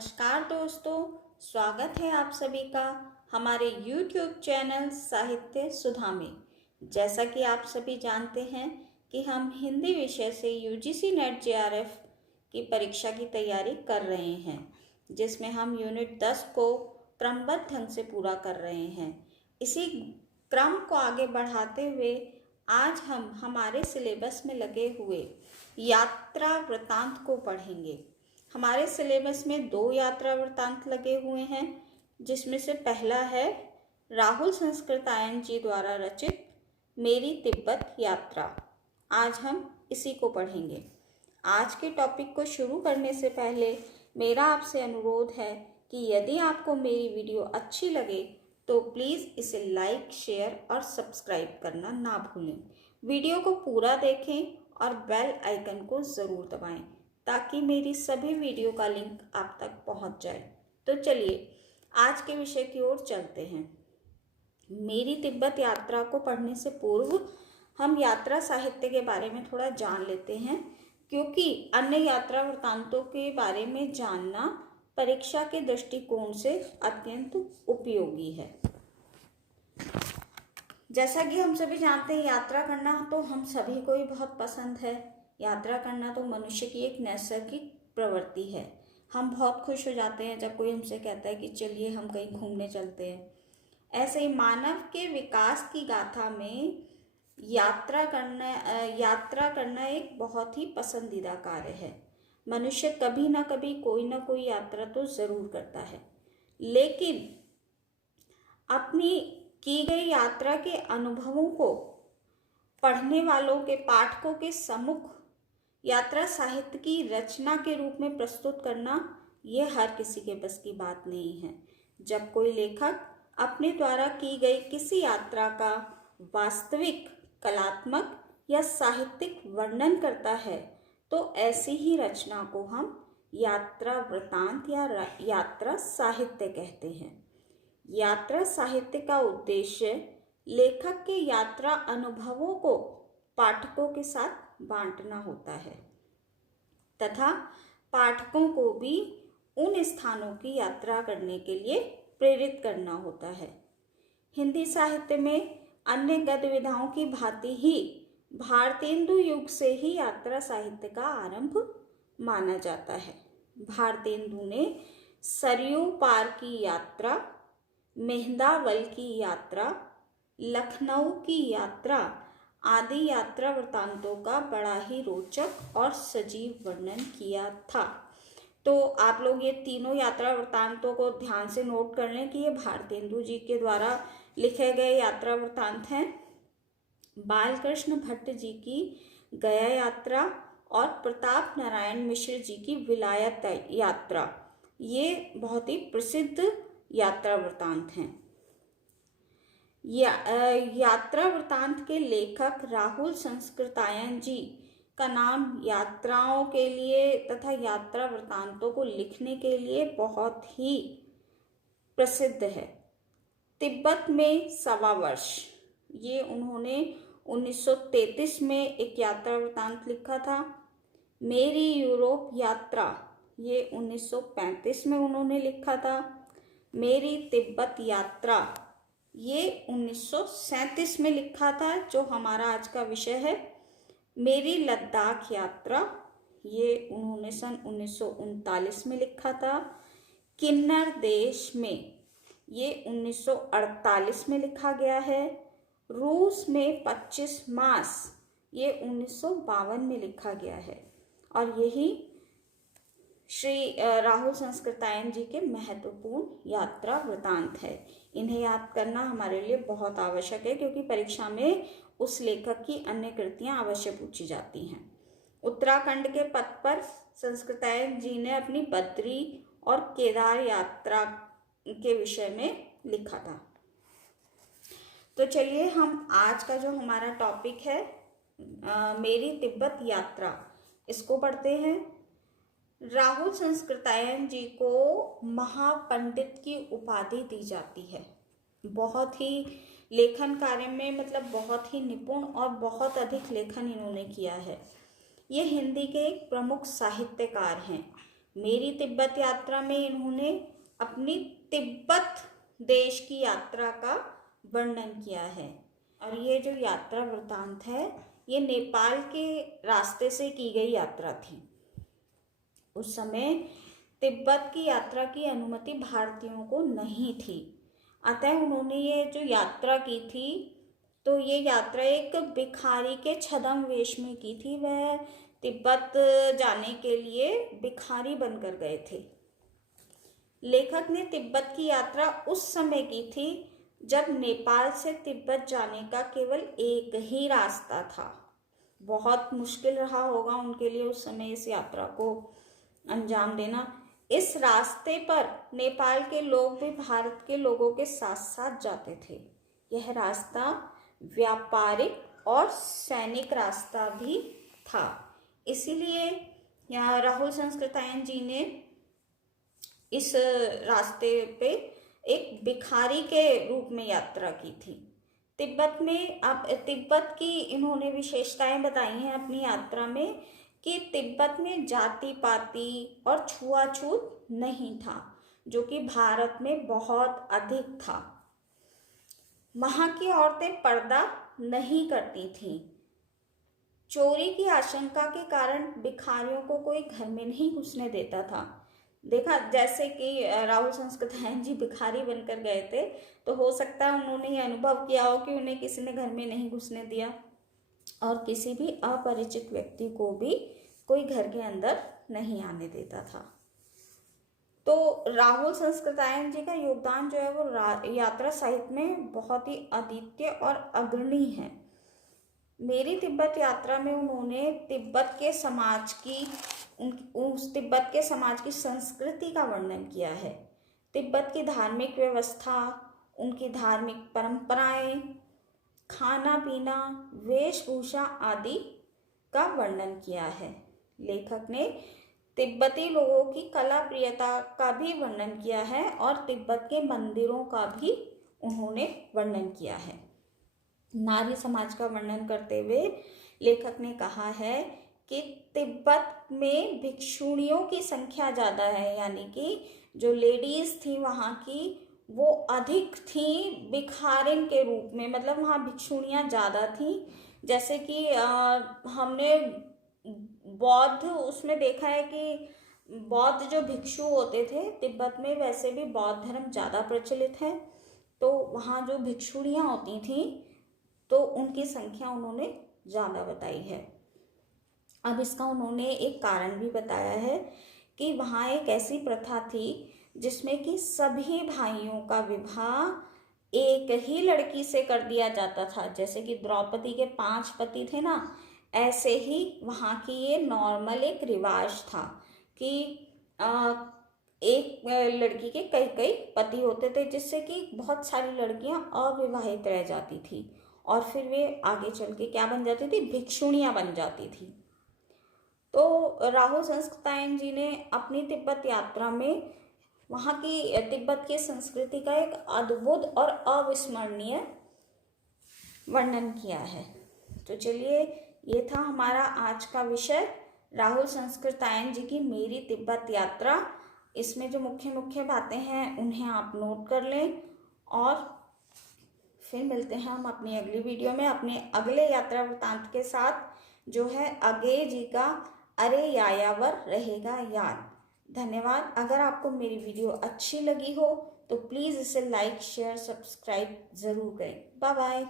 नमस्कार दोस्तों, स्वागत है आप सभी का हमारे YouTube चैनल साहित्य सुधा में। जैसा कि आप सभी जानते हैं कि हम हिंदी विषय से UGC नेट JRF की परीक्षा की तैयारी कर रहे हैं, जिसमें हम यूनिट 10 को क्रमबद्ध ढंग से पूरा कर रहे हैं। इसी क्रम को आगे बढ़ाते हुए आज हम हमारे सिलेबस में लगे हुए यात्रा वृत्तांत को पढ़ेंगे। हमारे सिलेबस में 2 यात्रा वृत्तांत लगे हुए हैं, जिसमें से पहला है राहुल संस्कृतायन जी द्वारा रचित मेरी तिब्बत यात्रा। आज हम इसी को पढ़ेंगे। आज के टॉपिक को शुरू करने से पहले मेरा आपसे अनुरोध है कि यदि आपको मेरी वीडियो अच्छी लगे तो प्लीज़ इसे लाइक, शेयर और सब्सक्राइब करना ना भूलें। वीडियो को पूरा देखें और बेल आइकन को ज़रूर दबाएं ताकि मेरी सभी वीडियो का लिंक आप तक पहुंच जाए। तो चलिए आज के विषय की ओर चलते हैं। मेरी तिब्बत यात्रा को पढ़ने से पूर्व हम यात्रा साहित्य के बारे में थोड़ा जान लेते हैं, क्योंकि अन्य यात्रा वृत्तांतों के बारे में जानना परीक्षा के दृष्टिकोण से अत्यंत उपयोगी है। जैसा कि हम सभी जानते हैं, यात्रा करना तो हम सभी को ही बहुत पसंद है। यात्रा करना तो मनुष्य की एक नैसर्गिक प्रवृत्ति है। हम बहुत खुश हो जाते हैं जब कोई हमसे कहता है कि चलिए हम कहीं घूमने चलते हैं। ऐसे ही मानव के विकास की गाथा में यात्रा करना एक बहुत ही पसंदीदा कार्य है। मनुष्य कभी ना कभी कोई ना कोई यात्रा तो ज़रूर करता है, लेकिन अपनी की गई यात्रा के अनुभवों को पढ़ने वालों के पाठकों के सम्मुख यात्रा साहित्य की रचना के रूप में प्रस्तुत करना ये हर किसी के बस की बात नहीं है। जब कोई लेखक अपने द्वारा की गई किसी यात्रा का वास्तविक कलात्मक या साहित्यिक वर्णन करता है तो ऐसी ही रचना को हम यात्रा वृत्तांत या यात्रा साहित्य कहते हैं। यात्रा साहित्य का उद्देश्य लेखक के यात्रा अनुभवों को पाठकों के साथ बांटना होता है तथा पाठकों को भी उन स्थानों की यात्रा करने के लिए प्रेरित करना होता है। हिंदी साहित्य में अन्य गद्य विधाओं की भांति ही भारतेंदु युग से ही यात्रा साहित्य का आरंभ माना जाता है। भारतेंदु ने सरयू पार की यात्रा, मेहंदावल की यात्रा, लखनऊ की यात्रा आदि यात्रा वृत्तांतों का बड़ा ही रोचक और सजीव वर्णन किया था। तो आप लोग ये तीनों यात्रा वृत्तांतों को ध्यान से नोट कर लें कि ये भारतेंदु जी के द्वारा लिखे गए यात्रा वृत्तांत हैं। बालकृष्ण भट्ट जी की गया यात्रा और प्रताप नारायण मिश्र जी की विलायत यात्रा, ये बहुत ही प्रसिद्ध यात्रा वृत्तांत हैं। यात्रा वृत्तांत के लेखक राहुल संस्कृतायन जी का नाम यात्राओं के लिए तथा यात्रा वृत्तांतों को लिखने के लिए बहुत ही प्रसिद्ध है। तिब्बत में 1.25 वर्ष, ये उन्होंने 1933 में एक यात्रा वृत्तांत लिखा था। मेरी यूरोप यात्रा, ये 1935 में उन्होंने लिखा था। मेरी तिब्बत यात्रा, ये 1937 में लिखा था, जो हमारा आज का विषय है। मेरी लद्दाख यात्रा, ये उन्होंने सन 1939 में लिखा था। किन्नर देश में, ये 1948 में लिखा गया है। रूस में 25 मास, ये 1952 में लिखा गया है। और यही श्री राहुल संस्कृतायन जी के महत्वपूर्ण यात्रा वृत्तांत है। इन्हें याद करना हमारे लिए बहुत आवश्यक है, क्योंकि परीक्षा में उस लेखक की अन्य कृतियां अवश्य पूछी जाती हैं। उत्तराखंड के पथ पर संस्कृतायन जी ने अपनी बद्री और केदार यात्रा के विषय में लिखा था। तो चलिए हम आज का जो हमारा टॉपिक है मेरी तिब्बत यात्रा, इसको पढ़ते हैं। राहुल संस्कृतायन जी को महापंडित की उपाधि दी जाती है। बहुत ही लेखन कार्य में बहुत ही निपुण और बहुत अधिक लेखन इन्होंने किया है। ये हिंदी के एक प्रमुख साहित्यकार हैं। मेरी तिब्बत यात्रा में इन्होंने अपनी तिब्बत देश की यात्रा का वर्णन किया है। और ये जो यात्रा वृतांत है ये नेपाल के रास्ते से की गई यात्रा थी। उस समय तिब्बत की यात्रा की अनुमति भारतीयों को नहीं थी, अतः उन्होंने ये जो यात्रा की थी तो ये यात्रा एक भिखारी के छद्म वेश में की थी। वह तिब्बत जाने के लिए भिखारी बनकर गए थे। लेखक ने तिब्बत की यात्रा उस समय की थी जब नेपाल से तिब्बत जाने का केवल एक ही रास्ता था। बहुत मुश्किल रहा होगा उनके लिए उस समय इस यात्रा को अंजाम देना। इस रास्ते पर नेपाल के लोग भी भारत के लोगों के साथ साथ जाते थे। यह रास्ता व्यापारिक और सैनिक रास्ता भी था। इसीलिए यहाँ राहुल संस्कृतायन जी ने इस रास्ते पे एक भिखारी के रूप में यात्रा की थी। तिब्बत में अब तिब्बत की इन्होंने विशेषताएं बताई हैं अपनी यात्रा में कि तिब्बत में जाति पाति और छुआछूत नहीं था, जो कि भारत में बहुत अधिक था। वहाँ की औरतें पर्दा नहीं करती थीं। चोरी की आशंका के कारण भिखारियों को कोई घर में नहीं घुसने देता था। देखा, जैसे कि राहुल संस्कृतायन जी भिखारी बनकर गए थे तो हो सकता है उन्होंने ये अनुभव किया हो कि उन्हें किसी ने घर में नहीं घुसने दिया और किसी भी अपरिचित व्यक्ति को भी कोई घर के अंदर नहीं आने देता था। तो राहुल संस्कृतायन जी का योगदान जो है वो यात्रा साहित्य में बहुत ही अद्वितीय और अग्रणी है। मेरी तिब्बत यात्रा में उन्होंने तिब्बत के समाज की उस तिब्बत के समाज की संस्कृति का वर्णन किया है। तिब्बत की धार्मिक व्यवस्था, उनकी धार्मिक परंपराएं, खाना पीना, वेशभूषा आदि का वर्णन किया है। लेखक ने तिब्बती लोगों की कला प्रियता का भी वर्णन किया है और तिब्बत के मंदिरों का भी उन्होंने वर्णन किया है। नारी समाज का वर्णन करते हुए लेखक ने कहा है कि तिब्बत में भिक्षुणियों की संख्या ज़्यादा है, यानी कि जो लेडीज़ थी वहाँ की वो अधिक थी भिखारिन के रूप में, मतलब वहाँ भिक्षुणियाँ ज़्यादा थी। जैसे कि हमने बौद्ध उसमें देखा है कि बौद्ध जो भिक्षु होते थे तिब्बत में, वैसे भी बौद्ध धर्म ज़्यादा प्रचलित है। तो वहाँ जो भिक्षुणियाँ होती थीं तो उनकी संख्या उन्होंने ज़्यादा बताई है। अब इसका उन्होंने एक कारण भी बताया है कि वहाँ एक ऐसी प्रथा थी जिसमें कि सभी भाइयों का विवाह एक ही लड़की से कर दिया जाता था। जैसे कि द्रौपदी के 5 पति थे ना, ऐसे ही वहाँ की ये नॉर्मल एक रिवाज था कि एक लड़की के कई कई पति होते थे, जिससे कि बहुत सारी लड़कियां अविवाहित रह जाती थी और फिर वे आगे चल के क्या बन जाती थी, भिक्षुणियाँ बन जाती थी। तो राहुल संस्कृतायन जी ने अपनी तिब्बत यात्रा में वहाँ की तिब्बत की संस्कृति का एक अद्भुत और अविस्मरणीय वर्णन किया है। तो चलिए, ये था हमारा आज का विषय, राहुल संस्कृतायन जी की मेरी तिब्बत यात्रा। इसमें जो मुख्य मुख्य बातें हैं उन्हें आप नोट कर लें और फिर मिलते हैं हम अपनी अगली वीडियो में अपने अगले यात्रा वृतांत के साथ, जो है अगेय जी का अरे यायावर रहेगा याद। धन्यवाद। अगर आपको मेरी वीडियो अच्छी लगी हो तो प्लीज़ इसे लाइक शेयर सब्सक्राइब ज़रूर करें। Bye bye.